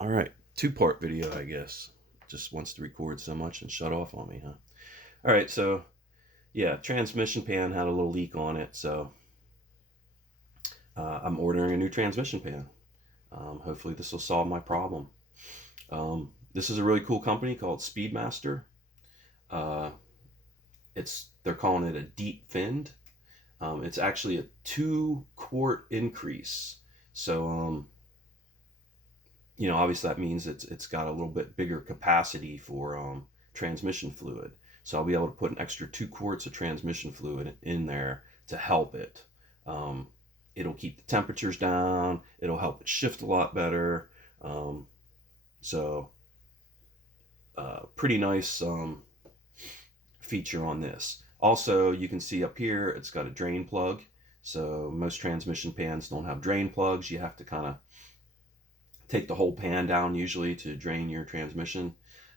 All right, two-part video, I guess. Just wants to record so much and shut off on me, huh? All right, so yeah, transmission pan had a little leak on it, so I'm ordering a new transmission pan. Hopefully, this will solve my problem. This is a really cool company called Speedmaster. Uh, they're calling it a deep finned. It's actually a 2 quart increase. So obviously that means it's got a little bit bigger capacity for transmission fluid. So I'll be able to put an extra 2 quarts of transmission fluid in there to help it. Um, it'll keep the temperatures down. It'll help it shift a lot better. Um, so pretty nice feature on this. Also, you can see up here it's got a drain plug. So most transmission pans don't have drain plugs. You have to kind of take the whole pan down usually to drain your transmission.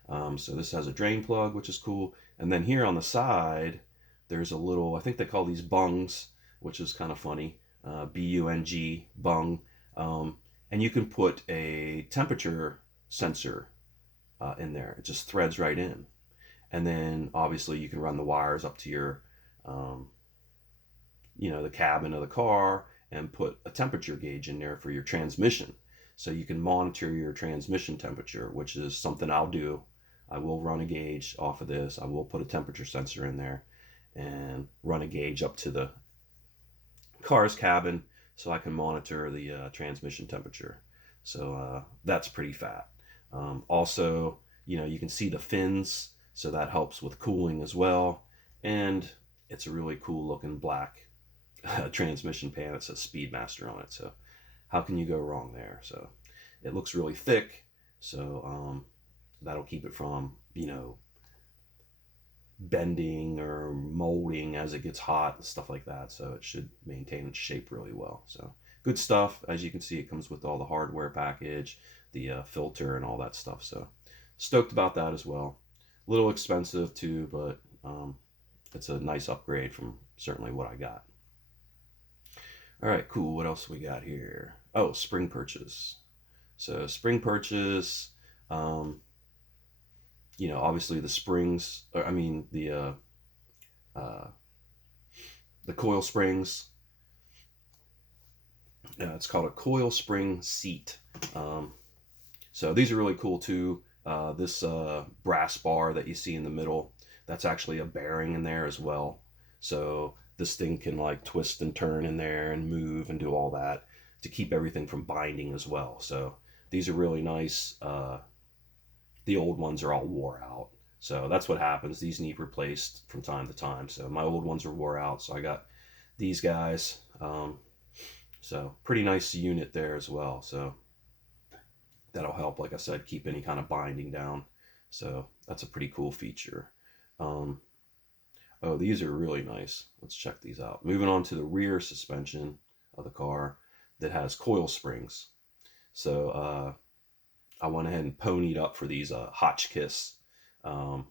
So this has a drain plug, which is cool. And then here on the side, there's a little, I think they call these bungs, which is kind of funny. B-U-N-G, bung. And you can put a temperature sensor in there. It just threads right in. And then obviously you can run the wires up to your, the cabin of the car and put a temperature gauge in there for your transmission. So you can monitor your transmission temperature, which is something I'll do. I will run a gauge off of this. I will put a temperature sensor in there and run a gauge up to the car's cabin so I can monitor the transmission temperature. So that's pretty fat. Also, you can see the fins, so that helps with cooling as well. And it's a really cool looking black transmission pan. It says Speedmaster on it. So how can you go wrong there? So it looks really thick, so that'll keep it from bending or molding as it gets hot and stuff like that. So it should maintain its shape really well. So good stuff. As you can see, it comes with all the hardware package, the filter and all that stuff. So stoked about that as well. A little expensive too, but it's a nice upgrade from certainly what I got. All right, cool. What else we got here? Oh, spring purchase. So spring purchase, obviously the springs, or, I mean uh, the coil springs. It's called a coil spring seat. So these are really cool too. This brass bar that you see in the middle, that's actually a bearing in there as well. So this thing can like twist and turn in there and move and do all that to keep everything from binding as well. So these are really nice. The old ones are all wore out. So that's what happens. These need replaced from time to time. So my old ones are wore out. So I got these guys. So pretty nice unit there as well. So that'll help, like I said, keep any kind of binding down. So that's a pretty cool feature. Oh, these are really nice. Let's check these out. Moving on to the rear suspension of the car that has coil springs. So I went ahead and ponied up for these Hotchkiss um,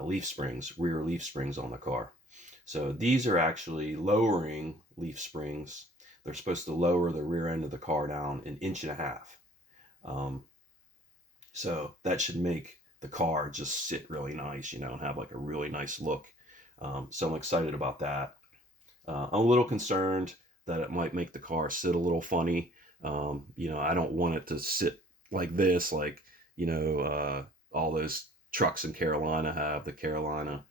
leaf springs, rear leaf springs on the car. So these are actually lowering leaf springs. They're supposed to lower the rear end of the car down 1.5 inches. So that should make the car just sit really nice, and have like a really nice look. So I'm excited about that. I'm a little concerned that it might make the car sit a little funny. I don't want it to sit like this, like, all those trucks in Carolina have the Carolina,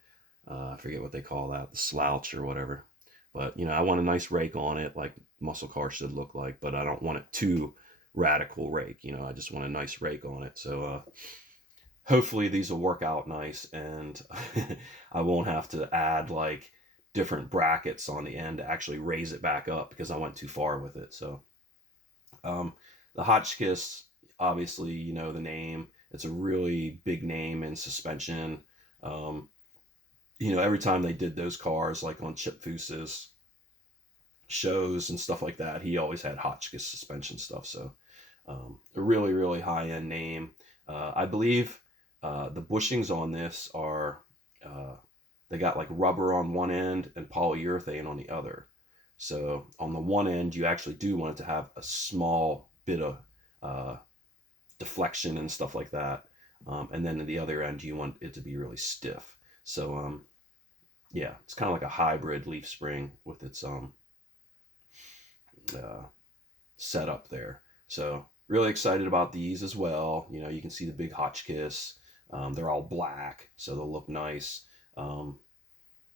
I forget what they call that, the slouch or whatever. But, I want a nice rake on it, like muscle car should look like, but I don't want it too radical rake. I just want a nice rake on it. So, hopefully these will work out nice, and I won't have to add like different brackets on the end to actually raise it back up because I went too far with it. So the Hotchkiss, obviously, the name. It's a really big name in suspension. Every time they did those cars, like on Chip Foose's shows and stuff like that, he always had Hotchkiss suspension stuff. So a really, really high-end name. I believe the bushings on this are, they got like rubber on one end and polyurethane on the other. So on the one end, you actually do want it to have a small bit of uh, deflection and stuff like that. And then at the other end, you want it to be really stiff. So yeah, it's kind of like a hybrid leaf spring with its uh, setup there. So really excited about these as well. You know, you can see the big Hotchkiss. They're all black, so they'll look nice. Um,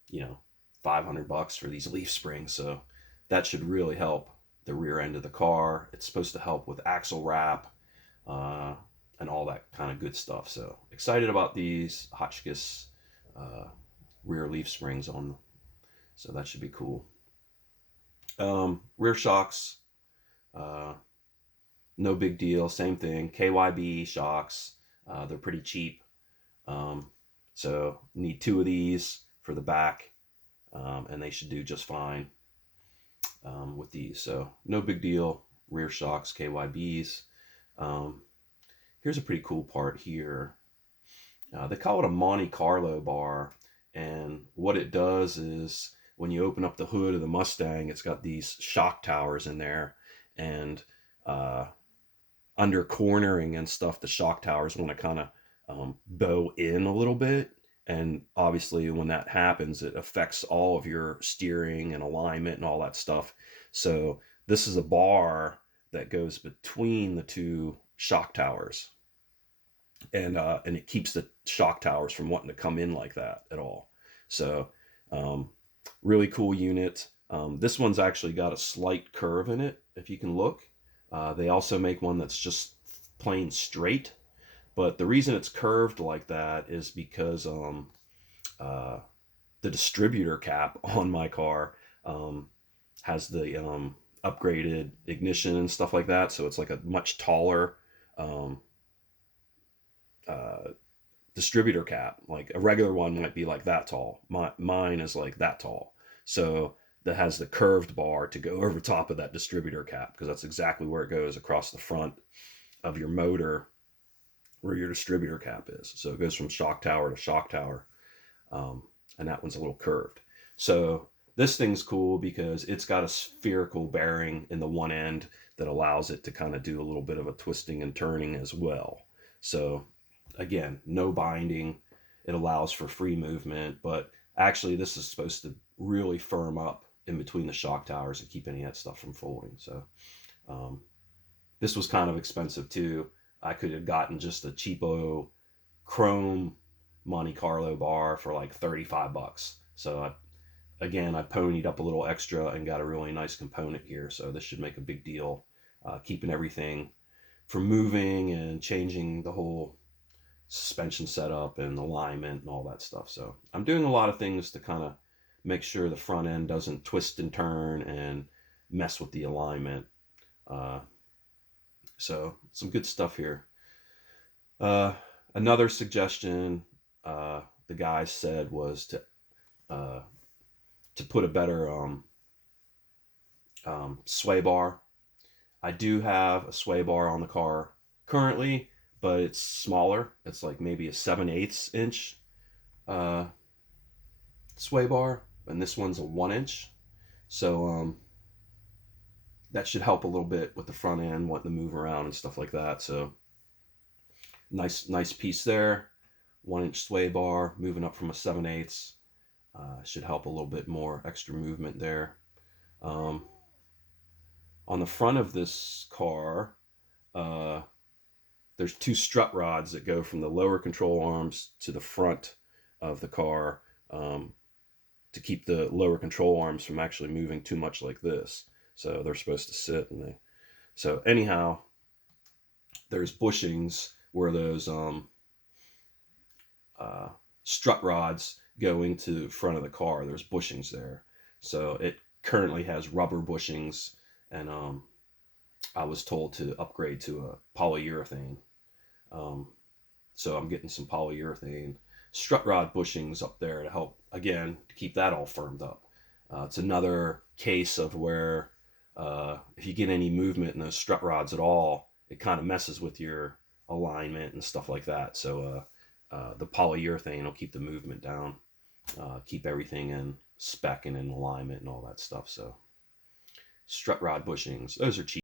you know, $500 for these leaf springs. So that should really help the rear end of the car. It's supposed to help with axle wrap uh, and all that kind of good stuff. So excited about these Hotchkiss uh, rear leaf springs on. So that should be cool. Rear shocks, uh, no big deal. Same thing. KYB shocks. They're pretty cheap. Um, so need two of these for the back, and they should do just fine with these. So no big deal. Rear shocks, KYBs. Um, here's a pretty cool part here. They call it a Monte Carlo bar, and what it does is when you open up the hood of the Mustang, it's got these shock towers in there, and uh, under cornering and stuff, the shock towers want to kind of bow in a little bit. And obviously, when that happens, it affects all of your steering and alignment and all that stuff. So, this is a bar that goes between the two shock towers. And it keeps the shock towers from wanting to come in like that at all. So, um, really cool unit. This one's actually got a slight curve in it, if you can look. They also make one that's just plain straight, but the reason it's curved like that is because uh, the distributor cap on my car has the upgraded ignition and stuff like that, so it's like a much taller um, uh, distributor cap. Like a regular one might be like that tall. Mine is like that tall. So that has the curved bar to go over top of that distributor cap, because that's exactly where it goes across the front of your motor where your distributor cap is. So it goes from shock tower to shock tower. And that one's a little curved. So this thing's cool because it's got a spherical bearing in the one end that allows it to kind of do a little bit of a twisting and turning as well. So again, no binding. It allows for free movement, but actually this is supposed to really firm up in between the shock towers and keep any of that stuff from folding. So um, this was kind of expensive too. I could have gotten just a cheapo chrome Monte Carlo bar for like $35. So again, I ponied up a little extra and got a really nice component here. So this should make a big deal, keeping everything from moving and changing the whole suspension setup and alignment and all that stuff. So I'm doing a lot of things to kind of make sure the front end doesn't twist and turn and mess with the alignment. So some good stuff here. Uh, Another suggestion the guy said was uh, to put a better sway bar. I do have a sway bar on the car currently, but it's smaller. It's like maybe a 7/8 inch uh, sway bar, and this one's a 1 inch. So that should help a little bit with the front end, wanting to move around and stuff like that. So nice piece there. 1 inch sway bar, moving up from a 7/8. Should help a little bit more extra movement there. On the front of this car, uh, there's two strut rods that go from the lower control arms to the front of the car to keep the lower control arms from actually moving too much like this. So they're supposed to sit and they. So anyhow, there's bushings where those strut rods go into front of the car. There's bushings there. So it currently has rubber bushings, and I was told to upgrade to a polyurethane. So I'm getting some polyurethane strut rod bushings up there to help, again, to keep that all firmed up. It's another case of where if you get any movement in those strut rods at all, it kind of messes with your alignment and stuff like that. So the polyurethane will keep the movement down, keep everything in spec and in alignment and all that stuff. So strut rod bushings, those are cheap.